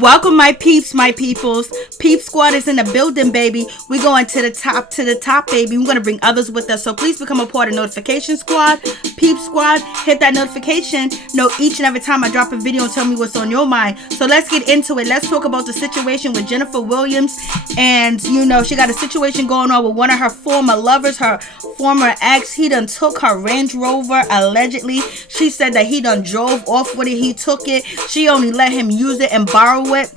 Welcome, my peeps, my peoples. Peep Squad is in the building, baby. We're going to the top, baby. We're going to bring others with us. So please become a part of Notification Squad. Peep Squad, hit that notification. Know each and every time I drop a video and tell me what's on your mind. So let's get into it. Let's talk about the situation with Jennifer Williams. And, you know, she got a situation going on with one of her former lovers, her former ex. He done took her Range Rover, allegedly. She said that he done drove off with it. He took it. She only let him use it and borrow it,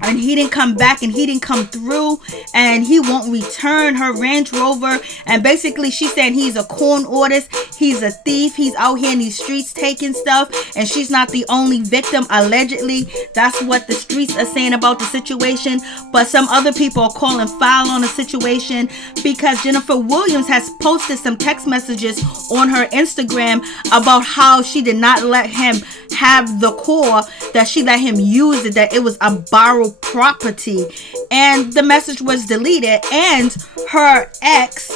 and he didn't come back and he didn't come through, and he won't return her Range Rover. And basically she's saying he's a con artist, he's a thief, he's out here in these streets taking stuff, and she's not the only victim, allegedly. That's what the streets are saying about the situation. But some other people are calling foul on the situation because Jennifer Williams has posted some text messages on her Instagram about how she did not let him have the car, that she let him use it, that it was a borrowed property, and the message was deleted. And her ex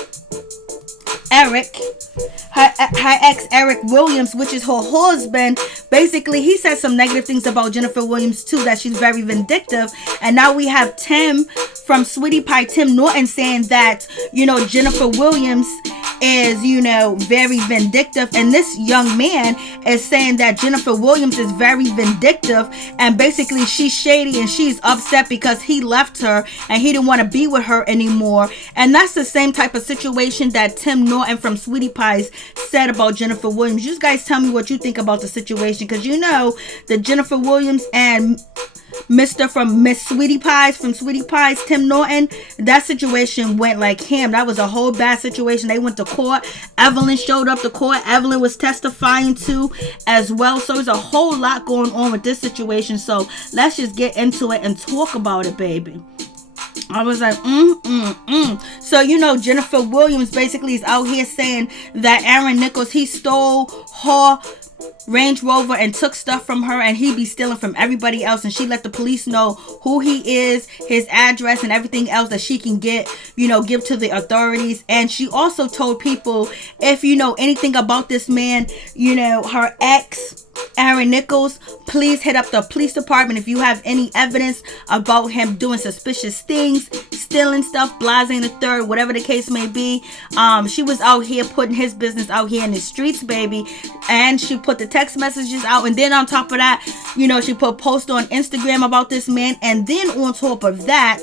Eric Williams, which is her husband, basically he said some negative things about Jennifer Williams too, that she's very vindictive. And now we have Tim from Sweetie Pie, Tim Norton, saying that, you know, Jennifer Williams is, you know, very vindictive, and this young man is saying that Jennifer Williams is very vindictive, and basically she's shady and she's upset because he left her and he didn't want to be with her anymore. And that's the same type of situation that Tim Norton from Sweetie Pies said about Jennifer Williams. You guys tell me what you think about the situation, because you know that Jennifer Williams and Mr. from Miss Sweetie Pies from Sweetie Pies, Tim Norton, that situation went like him. That was a whole bad situation. They went to court. Evelyn showed up to court. Evelyn was testifying too as well. So there's a whole lot going on with this situation. So let's just get into it and talk about it, baby. I was like, So, you know, Jennifer Williams basically is out here saying that Aaron Nichols, he stole her Range Rover and took stuff from her, and he be stealing from everybody else, and she let the police know who he is, his address, and everything else that she can get, you know, give to the authorities. And she also told people, if you know anything about this man, you know, her ex Aaron Nichols, please hit up the police department if you have any evidence about him doing suspicious things, stealing stuff, blasting the third, whatever the case may be. She was out here putting his business out here in the streets, baby, and she put the text messages out, and then on top of that, you know, she put posts on Instagram about this man. And then on top of that,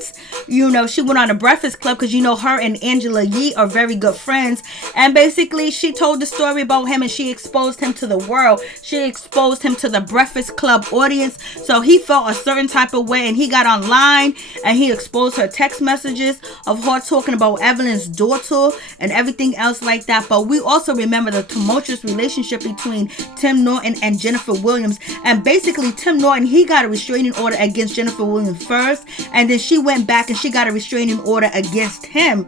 you know, she went on a Breakfast Club, because you know her and Angela Yee are very good friends, and basically she told the story about him and she exposed him to the world. She exposed him to the Breakfast Club audience, so he felt a certain type of way, and he got online and he exposed her text messages of her talking about Evelyn's daughter and everything else like that. But we also remember the tumultuous relationship between Tim Norton and Jennifer Williams, and basically Tim Norton, he got a restraining order against Jennifer Williams first, and then she went back and she got a restraining order against him.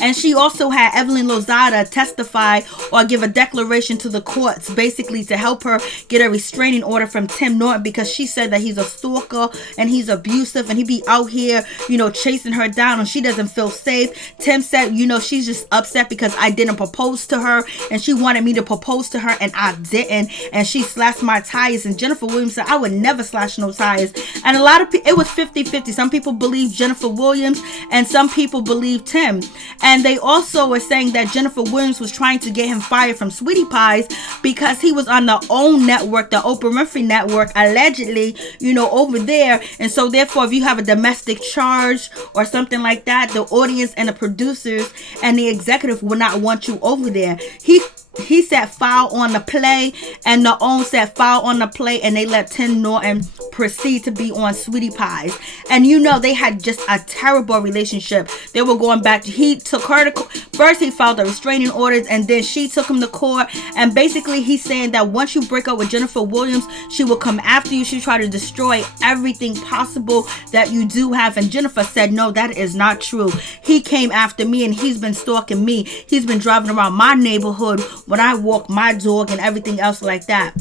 And she also had Evelyn Lozada testify or give a declaration to the courts, basically to help her get a restraining order from Tim Norton, because she said that he's a stalker and he's abusive and he be out here, you know, chasing her down, and she doesn't feel safe. Tim said, you know, she's just upset because I didn't propose to her, and she wanted me to propose to her and I didn't, and she slashed my tires. And Jennifer Williams said, I would never slash no tires. And a lot of people, it was 50-50. Some people believe Jennifer Williams and some people believe Tim. And they also were saying that Jennifer Williams was trying to get him fired from Sweetie Pies because he was on the OWN network, the Oprah Winfrey network, allegedly, you know, over there. And so therefore, if you have a domestic charge or something like that, the audience and the producers and the executive will not want you over there. He said foul on the play, and the OWN said foul on the play, and they let Tim Norton proceed to be on Sweetie Pies. And you know, they had just a terrible relationship. They were going back. He took her to first, he filed the restraining orders, and then she took him to court. And basically he's saying that once you break up with Jennifer Williams, she will come after you. She try to destroy everything possible that you do have. And Jennifer said, no, that is not true. He came after me and he's been stalking me. He's been driving around my neighborhood when I walk my dog and everything else like that.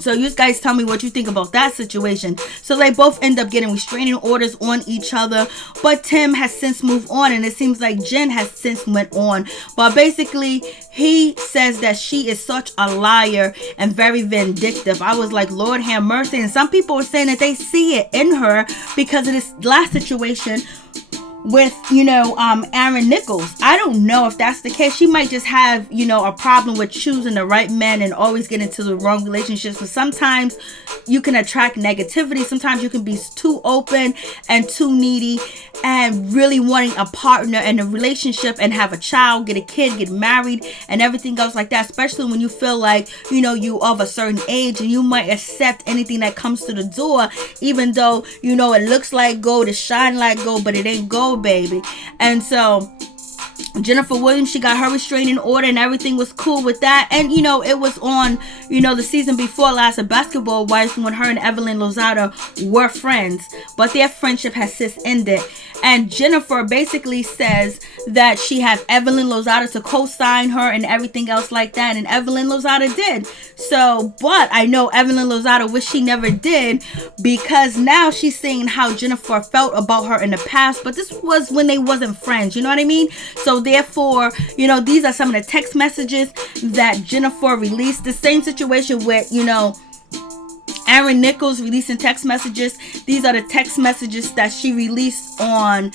So you guys tell me what you think about that situation. So they both end up getting restraining orders on each other. But Tim has since moved on, and it seems like Jen has since went on. But basically, he says that she is such a liar and very vindictive. I was like, Lord have mercy. And some people are saying that they see it in her because of this last situation with, Aaron Nichols. I don't know if that's the case. She might just have, a problem with choosing the right men and always get into the wrong relationships. But sometimes you can attract negativity. Sometimes you can be too open and too needy and really wanting a partner and a relationship and have a child, get a kid, get married and everything else like that. Especially when you feel like, you of a certain age and you might accept anything that comes to the door, even though, it looks like gold, it shine like gold, but it ain't gold, baby. And so Jennifer Williams, she got her restraining order and everything was cool with that. And it was on the season before last of Basketball Wives when her and Evelyn Lozada were friends, but their friendship has since ended. And Jennifer basically says that she has Evelyn Lozada to co-sign her and everything else like that, and Evelyn Lozada did. So, but I know Evelyn Lozada wish she never did, because now she's saying how Jennifer felt about her in the past, but this was when they wasn't friends, you know what I mean? So therefore, these are some of the text messages that Jennifer released. The same situation with, Aaron Nichols releasing text messages. These are the text messages that she released on,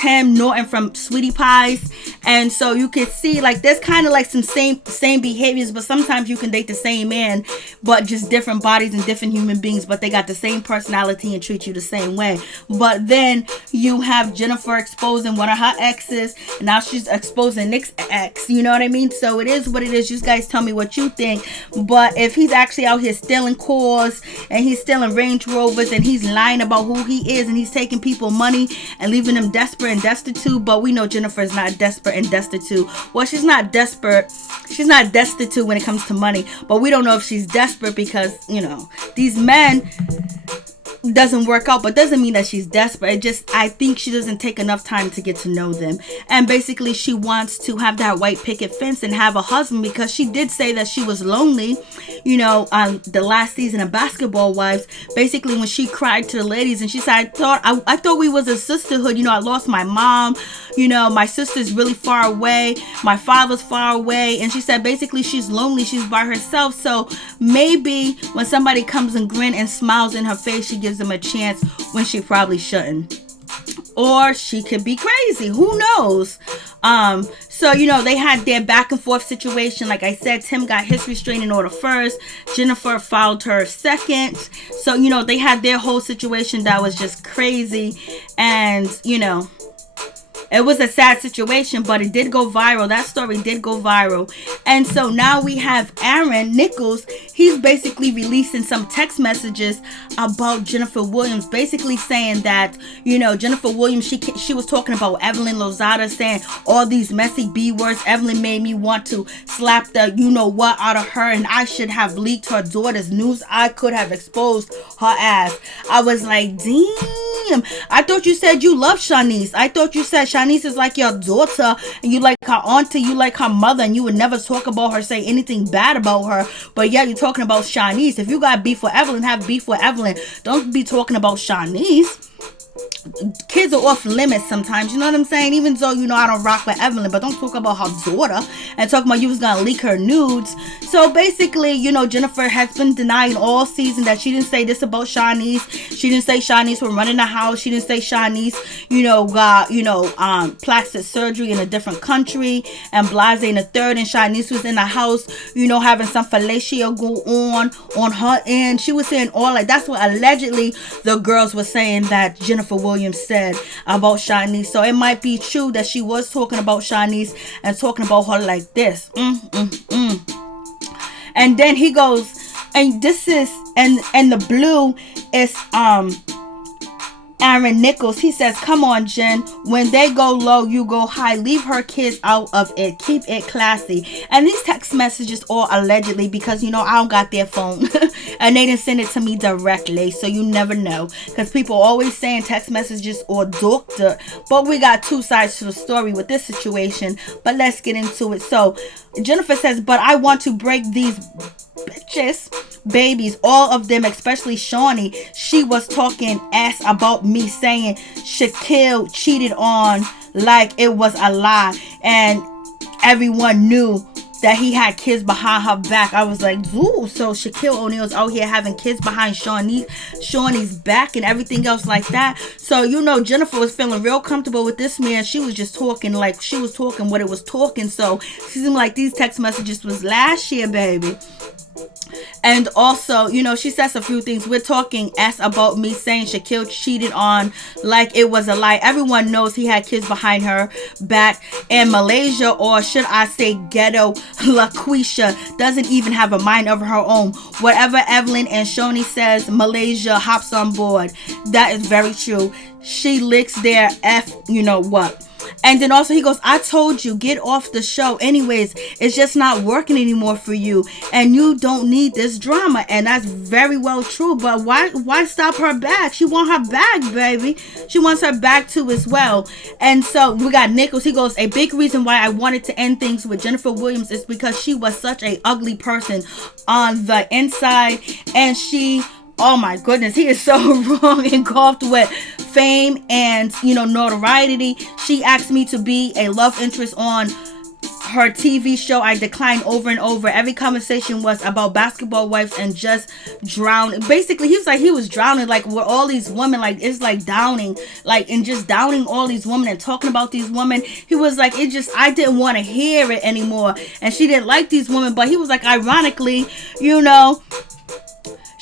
Tim Norton from Sweetie Pies. And so you can see like there's kind of like some same behaviors, but sometimes you can date the same man, but just different bodies and different human beings, but they got the same personality and treat you the same way. But then you have Jennifer exposing one of her exes, and now she's exposing Nick's ex. You know what I mean? So it is what it is. You guys tell me what you think. But if he's actually out here stealing cars and he's stealing Range Rovers and he's lying about who he is and he's taking people money and leaving them desperate and destitute, but we know Jennifer is not desperate and destitute. Well, she's not desperate. She's not destitute when it comes to money, but we don't know if she's desperate because, these men doesn't work out, but doesn't mean that she's desperate. I think she doesn't take enough time to get to know them. And basically she wants to have that white picket fence and have a husband, because she did say that she was lonely, on the last season of Basketball Wives, basically when she cried to the ladies and she said, I thought we was a sisterhood. I lost my mom, my sister's really far away, my father's far away. And she said basically she's lonely, she's by herself. So maybe when somebody comes and grin and smiles in her face, she gives them a chance when she probably shouldn't. Or she could be crazy, who knows? So they had their back and forth situation. Like I said, Tim got his restraining order first, Jennifer filed her second. So they had their whole situation that was just crazy. And it was a sad situation, but it did go viral. That story did go viral. And so now we have Aaron Nichols. He's basically releasing some text messages about Jennifer Williams, basically saying that, Jennifer Williams, she was talking about Evelyn Lozada, saying all these messy B words. Evelyn made me want to slap the what out of her, and I should have leaked her daughter's news. I could have exposed her ass. I was like, damn, I thought you said you love Shaniece. I thought you said Shaniece is like your daughter and you like her auntie, you like her mother, and you would never talk about her, say anything bad about her. But yeah, you're talking about Shaniece. If you got beef with Evelyn, have beef with Evelyn. Don't be talking about Shaniece. Kids are off limits sometimes, you know what I'm saying? Even though I don't rock with Evelyn, but don't talk about her daughter and talk about you was gonna leak her nudes. So basically, Jennifer has been denying all season that she didn't say this about Shaniece. She didn't say Shaniece was running the house. She didn't say Shaniece, got plastic surgery in a different country and Blase in the third, and Shaniece was in the house, having some fellatio go on her end. She was saying all like that's what allegedly the girls were saying that Jennifer Williams said about Shaniece. So it might be true that she was talking about Shaniece and talking about her like this. And then he goes, and this is and the blue is Aaron Nichols. He says, come on, Jen. When they go low, you go high. Leave her kids out of it. Keep it classy. And these text messages all allegedly, because, I don't got their phone. And they didn't send it to me directly. So you never know. Because people always saying text messages or doctor. But we got two sides to the story with this situation. But let's get into it. So Jennifer says, but I want to break these bitches, babies, all of them, especially Shawnee, she was talking ass about me, saying Shaquille cheated on like it was a lie, and everyone knew that he had kids behind her back. I was like, ooh, so ShaquilleONeal's out here having kids behind Shawnee's back and everything else like that. So, you know, Jennifer was feeling real comfortable with this man. She was just talking like she was talking what it was talking. So, it seemed like these text messages was last year, baby. And also, you know, she says a few things. We're talking ass about me, saying Shaquille cheated on like it was a lie. Everyone knows he had kids behind her back. And Malaysia, or should I say ghetto LaQuisha, doesn't even have a mind of her own. Whatever Evelyn and Shoni says, Malaysia hops on board. That is very true. She licks their F, you know what. And then also he goes, I told you, get off the show. Anyways, it's just not working anymore for you. And you don't need this drama. And that's very well true. But why stop her back? She wants her back, baby. She wants her back too as well. And so we got Nichols. He goes, a big reason why I wanted to end things with Jennifer Williams is because she was such a ugly person on the inside. And she... oh my goodness, he is so wrong, engulfed with fame and, you know, notoriety. She asked me to be a love interest on her TV show. I declined over and over. Every conversation was about basketball wives and just drowning. Basically, he was drowning like with all these women. Like, it's like downing, like, and just downing all these women and talking about these women. He was like, I didn't want to hear it anymore. And she didn't like these women. But he was like, ironically, you know,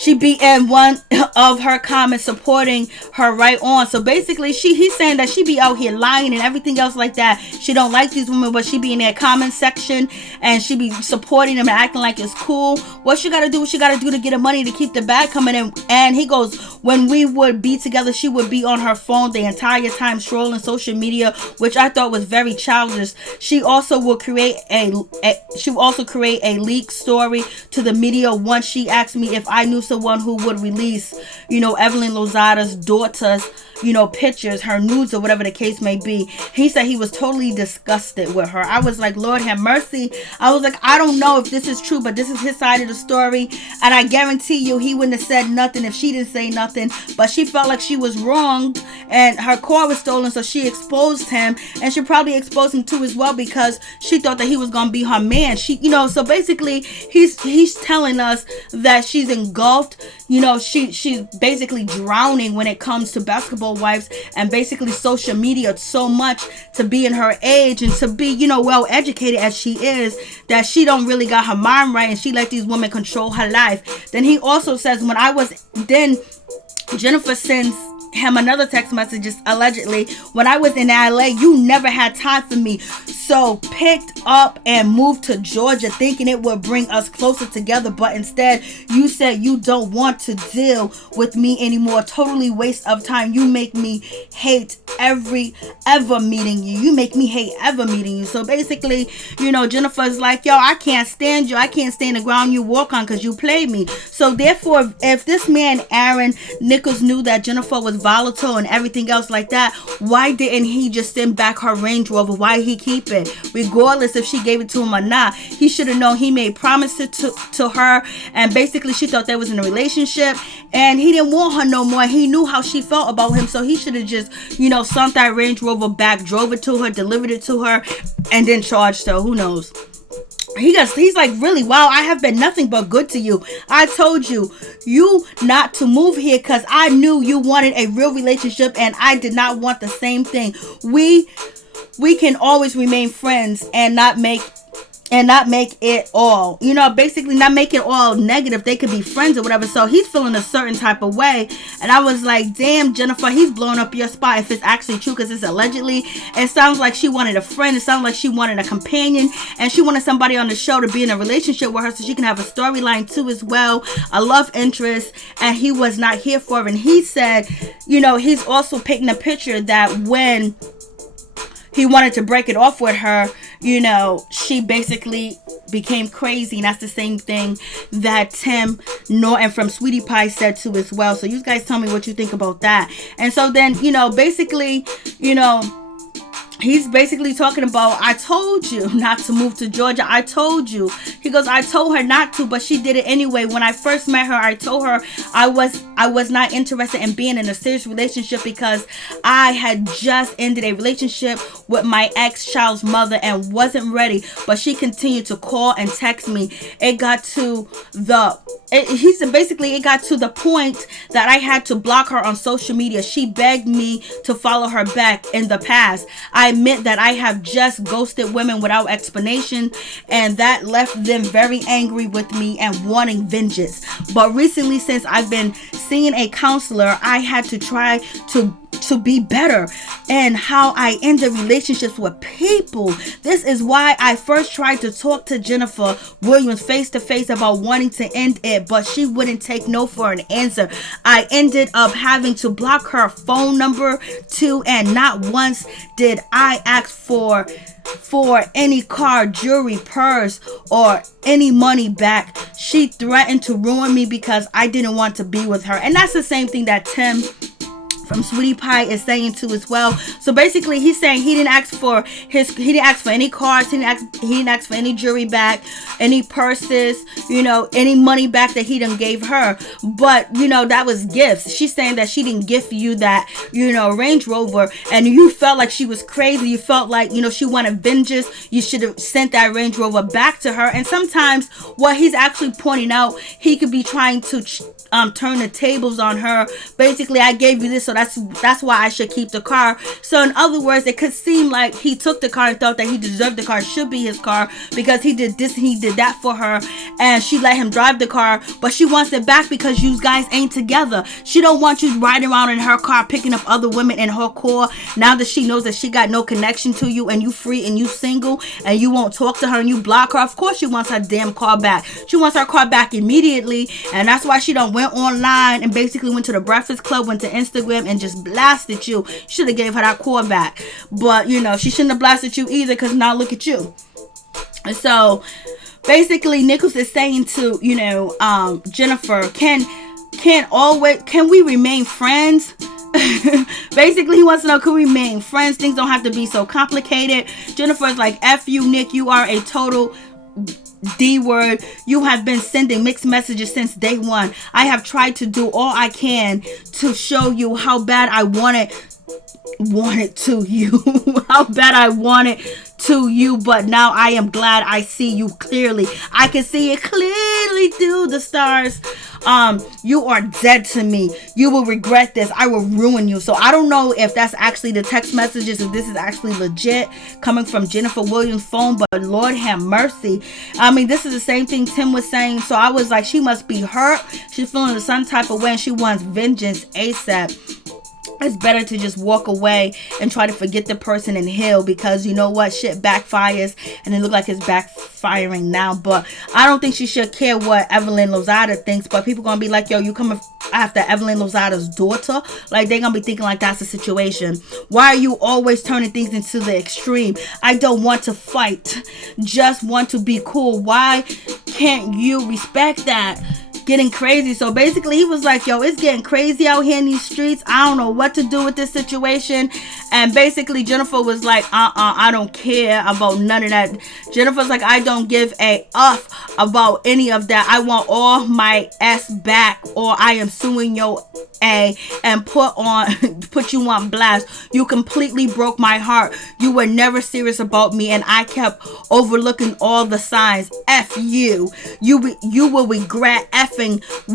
she be in one of her comments supporting her right on. So basically, he's saying that she be out here lying and everything else like that. She don't like these women, but she be in their comment section and she be supporting them and acting like it's cool. What she gotta do to get the money to keep the bag coming in. And he goes, when we would be together, she would be on her phone the entire time scrolling social media, which I thought was very childish. She also will create a leak story to the media once she asked me if I knew someone who would release, you know, Evelyn Lozada's daughter's, you know, pictures, her nudes or whatever the case may be. He said he was totally disgusted with her. I was like, Lord have mercy. I was like, I don't know if this is true, but this is his side of the story. And I guarantee you he wouldn't have said nothing if she didn't say nothing. But she felt like she was wrong and her car was stolen, so she exposed him. And she probably exposed him too as well because she thought that he was going to be her man. She, you know, so basically he's telling us that she's engulfed. You know, she's basically drowning when it comes to basketball wives and basically social media so much to be in her age and to be, you know, well educated as she is, that she don't really got her mind right and she let these women control her life. Then he also says, Jennifer sends him another text message, allegedly, when I was in LA, you never had time for me, so picked up and moved to Georgia thinking it would bring us closer together, but instead you said you don't want to deal with me anymore. Totally waste of time. You make me hate ever meeting you. So basically, you know, Jennifer's like, yo, I can't stand you. I can't stand the ground you walk on because you played me. So therefore, if this man Aaron Nichols knew that Jennifer was volatile and everything else like that, why didn't he just send back her Range Rover? Why he keep it? Regardless if she gave it to him or not, he should have known. He made promises to her, and basically she thought they was in a relationship and he didn't want her no more. He knew how she felt about him, so he should have just, you know, sent that Range Rover back, drove it to her, delivered it to her, and then charged her. Who knows? He's like, really? Wow, I have been nothing but good to you. I told you not to move here because I knew you wanted a real relationship and I did not want the same thing. We can always remain friends and not make it all, you know, basically not make it all negative. They could be friends or whatever. So he's feeling a certain type of way. And I was like, damn, Jennifer, he's blowing up your spot if it's actually true, because it's allegedly. It sounds like she wanted a friend. It sounds like she wanted a companion. And she wanted somebody on the show to be in a relationship with her so she can have a storyline too as well, a love interest. And he was not here for it. And he said, you know, he's also painting a picture that when he wanted to break it off with her, you know, she basically became crazy. And that's the same thing that Tim Norton from Sweetie Pie said too as well. So you guys tell me what you think about that. And so then, you know, basically, you know, he's basically talking about, I told you not to move to Georgia. I told you. He goes, I told her not to, but she did it anyway. When I first met her, I told her I was not interested in being in a serious relationship because I had just ended a relationship with my ex-child's mother and wasn't ready. But she continued to call and text me. It got to the point that I had to block her on social media. She begged me to follow her back in the past. I admit that I have just ghosted women without explanation, and that left them very angry with me and wanting vengeance. But recently, since I've been seeing a counselor, I had to try to be better and how I ended relationships with people. This is why I first tried to talk to Jennifer Williams face to face about wanting to end it, but she wouldn't take no for an answer. I ended up having to block her phone number too, and not once did I ask for any car, jewelry, purse, or any money back. She threatened to ruin me because I didn't want to be with her. And that's the same thing that Tim from Sweetie Pie is saying too as well. So basically he's saying he didn't ask for any cars, he didn't ask for any jewelry back, any purses, any money back that he done gave her. But that was gifts. She's saying that she didn't gift you that Range Rover, and you felt like she was crazy. You felt like she wanted vengeance. You should have sent that Range Rover back to her. And sometimes what he's actually pointing out, he could be trying to turn the tables on her. Basically, I gave you this, so that's why I should keep the car. So in other words, it could seem like he took the car and thought that he deserved the car, should be his car, because he did this and he did that for her, and she let him drive the car, but she wants it back because you guys ain't together. She don't want you riding around in her car picking up other women in her car now that she knows that she got no connection to you, and you free and you single, and you won't talk to her and you block her. Of course she wants her damn car back. She wants her car back immediately, and that's why she done went online and basically went to the Breakfast Club, went to Instagram, and just blasted you. Should have gave her that core back, but she shouldn't have blasted you either, because now look at you. And so basically Nichols is saying to Jennifer, can we remain friends? Basically he wants to know, can we remain friends? Things don't have to be so complicated. Jennifer's like, F you, Nick, you are a total D word. You have been sending mixed messages since day one. I have tried to do all I can to show you how bad I want it to you. How bad I want it to you, but now I am glad I see you clearly. I can see it clearly through the stars. You are dead to me. You will regret this. I will ruin you. So I don't know if that's actually the text messages, if this is actually legit coming from Jennifer Williams' phone, but Lord have mercy. I mean, this is the same thing Tim was saying. So I was like, she must be hurt. She's feeling some type of way and she wants vengeance ASAP. It's better to just walk away and try to forget the person and heal, because you know what, shit backfires, and it looks like it's backfiring now. But I don't think she should care what Evelyn Lozada thinks, but people gonna be like, yo, you coming after Evelyn Lozada's daughter? Like, they gonna be thinking like that's the situation. Why are you always turning things into the extreme? I don't want to fight, just want to be cool. Why can't you respect that? Getting crazy. So basically he was like, yo, it's getting crazy out here in these streets. I don't know what to do with this situation. And basically Jennifer was like, I don't care about none of that. Jennifer's like, I don't give a F about any of that. I want all my S back, or I am suing your A and put you on blast. You completely broke my heart. You were never serious about me, and I kept overlooking all the signs. F you. You will regret effing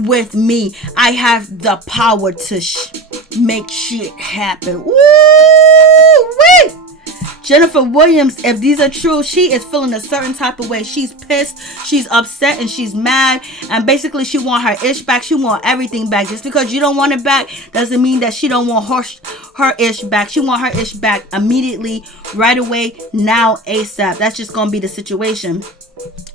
with me. I have the power to make shit happen. Woo-wee! Jennifer Williams, if these are true, she is feeling a certain type of way. She's pissed, she's upset, and she's mad. And basically she want her ish back. She want everything back. Just because you don't want it back doesn't mean that she don't want her ish back. She want her ish back immediately, right away, now, ASAP. That's just gonna be the situation.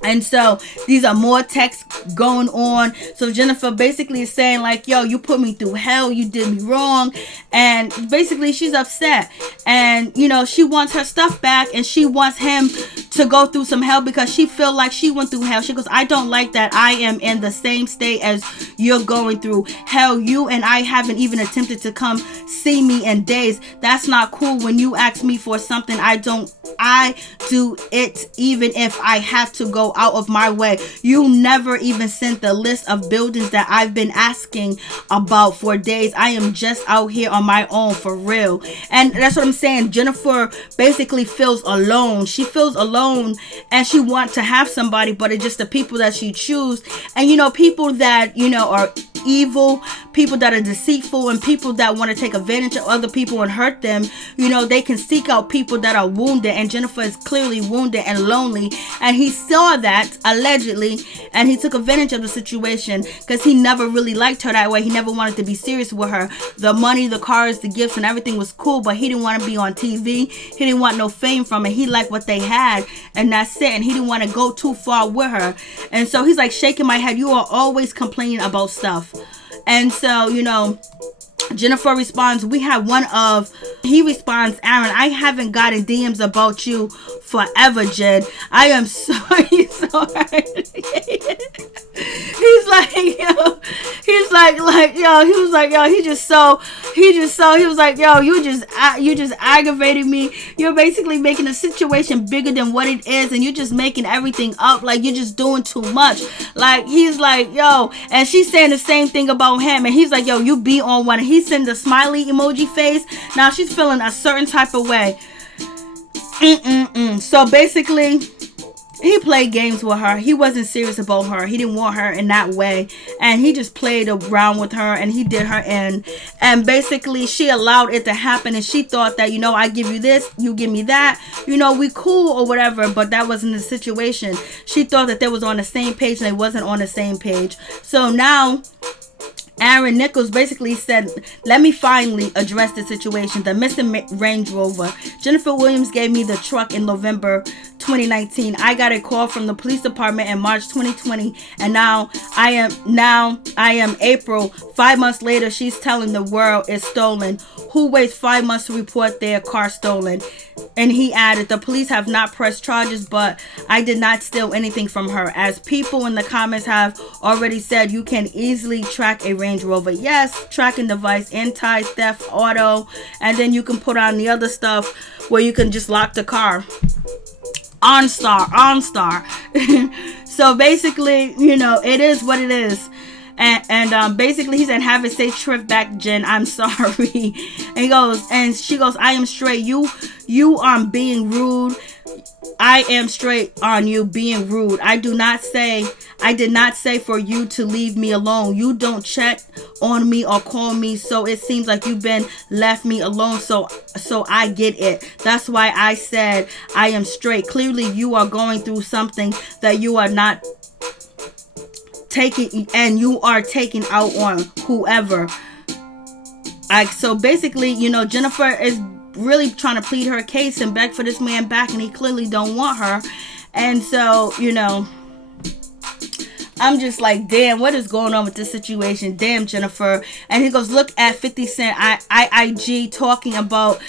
And so these are more texts going on. So Jennifer basically is saying like, yo, you put me through hell, you did me wrong. And basically she's upset, and you know, she wants her stuff back, and she wants him to go through some hell because she feel like she went through hell. She goes, I don't like that I am in the same state as you're going through. Hell, you and I haven't even attempted to come see me in days. That's not cool. When you ask me for something, I do it even if I have to go out of my way. You never even sent the list of buildings that I've been asking about for days. I am just out here on my own, for real. And that's what I'm saying. Jennifer basically feels alone. She feels alone, and she wants to have somebody, but it's just the people that she choose. And you know, people that, you know, are evil, people that are deceitful, and people that want to take advantage of other people and hurt them, you know, they can seek out people that are wounded. And Jennifer is clearly wounded and lonely, and he saw that allegedly, and he took advantage of the situation because he never really liked her that way. He never wanted to be serious with her. The money, the cars, the gifts, and everything was cool, but he didn't want to be on TV. He didn't want no fame from it. He liked what they had, and that's it. And he didn't want to go too far with her. And so he's like, shaking my head, you are always complaining about stuff. And so, you know, Jennifer responds, he responds, Aaron, I haven't gotten DMs about you forever, Jen. I am sorry. He's like, yo, he's like, yo, he was like, yo, he was like, yo, you just aggravated me. You're basically making a situation bigger than what it is, and you're just making everything up. Like, you're just doing too much. Like, he's like, yo, and she's saying the same thing about him, and he's like, yo, you be on one. And he sends a smiley emoji face. Now she's feeling a certain type of way. So basically, he played games with her. He wasn't serious about her. He didn't want her in that way. And he just played around with her, and he did her in. And basically, she allowed it to happen. And she thought that, you know, I give you this, you give me that. You know, we cool or whatever. But that wasn't the situation. She thought that they was on the same page, and they wasn't on the same page. So now Aaron Nichols basically said, let me finally address the situation. The missing Range Rover. Jennifer Williams gave me the truck in November 2019. I got a call from the police department in March 2020, and now I am April. 5 months later, she's telling the world it's stolen. Who waits 5 months to report their car stolen? And he added, the police have not pressed charges, but I did not steal anything from her. As people in the comments have already said, you can easily track a Range Rover. Yes, tracking device, anti-theft, auto, and then you can put on the other stuff where you can just lock the car. OnStar. So basically, you know, it is what it is. And basically he said, have a safe trip back, Jen. I'm sorry. And she goes, I am straight. You are being rude. I am straight on you being rude. I did not say for you to leave me alone. You don't check on me or call me, so it seems like you've been left me alone. So I get it. That's why I said I am straight. Clearly you are going through something that you are not taking, and you are taking out on whoever. So basically, you know, Jennifer is really trying to plead her case and beg for this man back, and he clearly don't want her. And so, you know, I'm just like, damn, what is going on with this situation? Damn, Jennifer. And he goes, look at 50 Cent IG talking about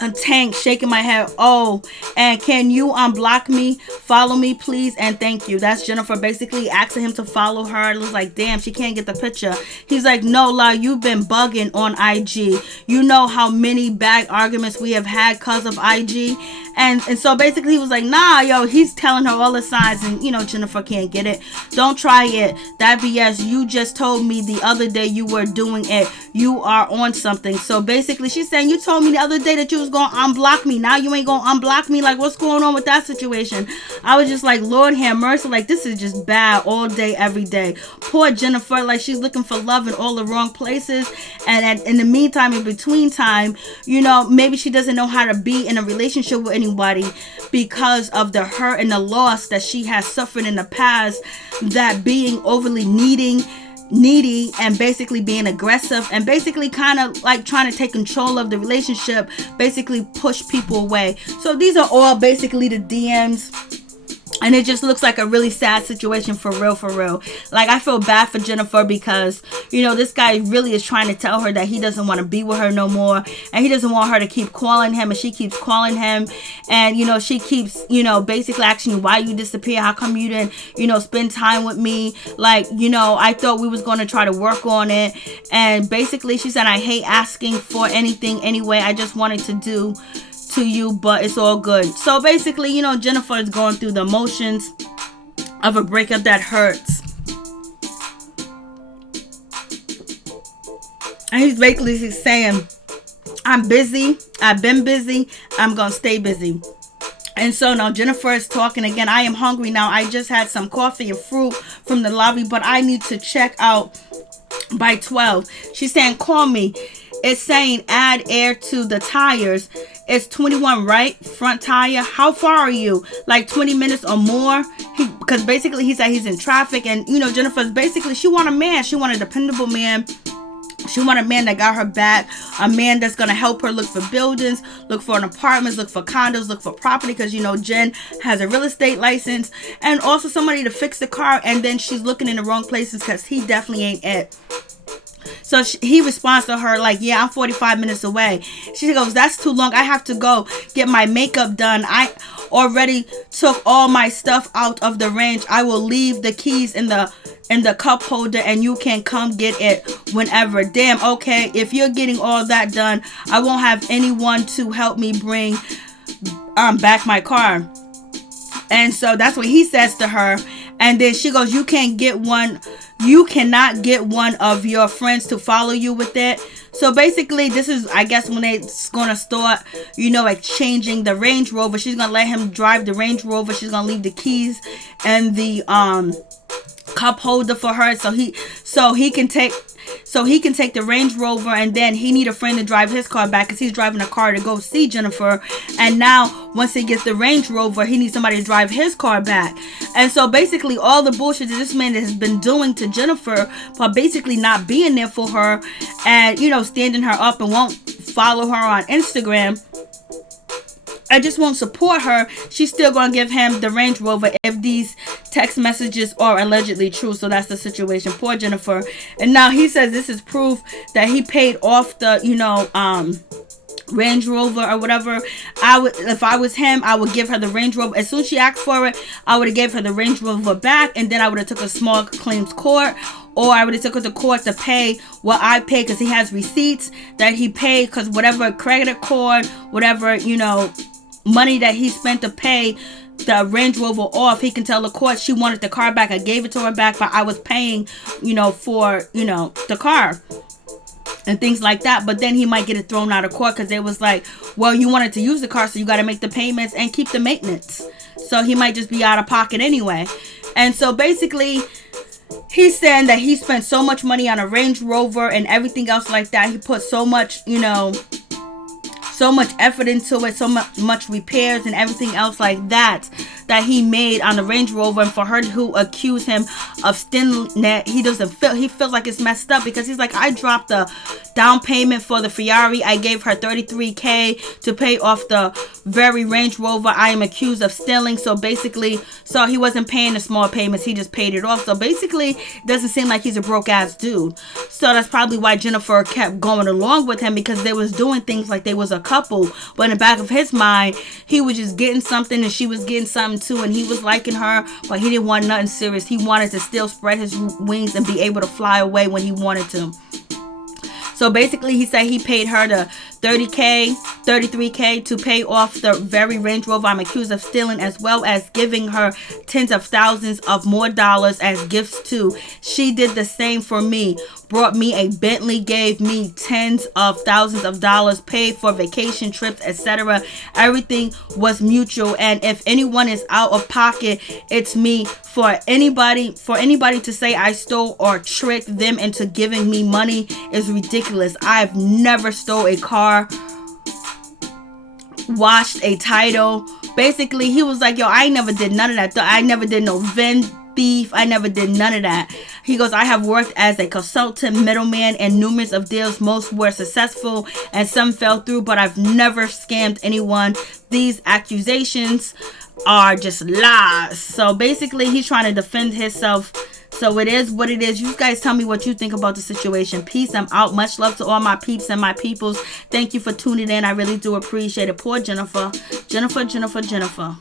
a Tank, shaking my head. Oh, and can you unblock me? Follow me, please, and thank you. That's Jennifer basically asking him to follow her. It was like, damn, she can't get the picture. He's like, no, La, you've been bugging on IG. You know how many bad arguments we have had because of IG. And so basically he was like, nah, yo, he's telling her all the signs, and you know, Jennifer can't get it. Don't try it. That BS. You just told me the other day you were doing it. You are on something. So basically she's saying, you told me the other day that you was going to unblock me. Now you ain't going to unblock me. Like, what's going on with that situation? I was just like, Lord have mercy. Like, this is just bad all day, every day. Poor Jennifer. Like, she's looking for love in all the wrong places. And in the meantime, in between time, you know, maybe she doesn't know how to be in a relationship with anybody because of the hurt and the loss that she has suffered in the past, that being overly needy and basically being aggressive and basically kind of like trying to take control of the relationship, basically push people away. So these are all basically the DMs And it just looks like a really sad situation for real, for real. Like, I feel bad for Jennifer because, you know, this guy really is trying to tell her that he doesn't want to be with her no more. And he doesn't want her to keep calling him. And she keeps calling him. And, you know, she keeps, you know, basically asking you why you disappear. How come you didn't, you know, spend time with me? Like, you know, I thought we was going to try to work on it. And basically she said, I hate asking for anything anyway. I just wanted to do to you, but it's all good. So basically, you know, Jennifer is going through the emotions of a breakup that hurts. And he's basically saying, I'm busy, I've been busy, I'm gonna stay busy. And so now Jennifer is talking again. I am hungry now. I just had some coffee and fruit from the lobby, but I need to check out by 12. She's saying, call me. It's saying add air to the tires. It's 21, right? Front tire. How far are you? Like 20 minutes or more? Because basically he said he's in traffic. And, you know, Jennifer's basically, she want a man. She want a dependable man. She want a man that got her back. A man that's going to help her look for buildings, look for an apartment, look for condos, look for property. Because, you know, Jen has a real estate license. And also somebody to fix the car. And then she's looking in the wrong places because he definitely ain't it. So he responds to her like, yeah, I'm 45 minutes away. She goes, that's too long. I have to go get my makeup done. I already took all my stuff out of the range. I will leave the keys in the cup holder and you can come get it whenever. Damn, okay. If you're getting all that done, I won't have anyone to help me bring back my car. And so that's what he says to her. And then she goes, you cannot get one of your friends to follow you with it. So basically, this is, I guess, when they're going to start, you know, exchanging the Range Rover. She's going to let him drive the Range Rover. She's going to leave the keys and the cup holder for her so he can take the Range Rover, and then he need a friend to drive his car back because he's driving a car to go see Jennifer. And now once he gets the Range Rover, he needs somebody to drive his car back. And so basically all the bullshit that this man has been doing to Jennifer, but basically not being there for her and, you know, standing her up and won't follow her on Instagram, I just won't support her. She's still going to give him the Range Rover if these text messages are allegedly true. So that's the situation. Poor Jennifer. And now he says this is proof that he paid off the, you know, Range Rover or whatever. If I was him, I would give her the Range Rover. As soon as she asked for it, I would have gave her the Range Rover back, and then I would have took a small claims court, or I would have took her to court to pay what I paid, because he has receipts that he paid, because whatever credit card, whatever, you know, money that he spent to pay the Range Rover off, he can tell the court she wanted the car back. I gave it to her back, but I was paying, you know, for, you know, the car and things like that. But then he might get it thrown out of court because it was like, well, you wanted to use the car, so you got to make the payments and keep the maintenance. So he might just be out of pocket anyway. And so basically, he's saying that he spent so much money on a Range Rover and everything else like that. He put so much, you know, so much effort into it, so much repairs and everything else like that he made on the Range Rover. And for her to accuse him of stealing it, he feels like it's messed up, because he's like, I dropped the down payment for the Ferrari. I gave her $33,000 to pay off the very Range Rover I am accused of stealing. So basically, so he wasn't paying the small payments, he just paid it off. So basically, it doesn't seem like he's a broke ass dude. So that's probably why Jennifer kept going along with him, because they was doing things like they was a couple. But in the back of his mind, he was just getting something and she was getting something too, and he was liking her, but he didn't want nothing serious. He wanted to still spread his wings and be able to fly away when he wanted to. So basically, he said he paid her the $33,000 to pay off the very Range Rover I'm accused of stealing, as well as giving her tens of thousands of more dollars as gifts too. She did the same for me. Brought me a Bentley, gave me tens of thousands of dollars, paid for vacation trips, etc. Everything was mutual, and if anyone is out of pocket, it's me. For anybody to say I stole or tricked them into giving me money is ridiculous. I've never stole a car, washed a title. Basically, he was like, yo, I never did none of that. I never did no Vindictive. I never did none of that. He goes, I have worked as a consultant, middleman, and numerous of deals. Most were successful and some fell through, but I've never scammed anyone. These accusations are just lies. So basically he's trying to defend himself. So it is what it is. You guys tell me what you think about the situation. Peace. I'm out. Much love to all my peeps and my peoples. Thank you for tuning in. I really do appreciate it. Poor Jennifer. Jennifer.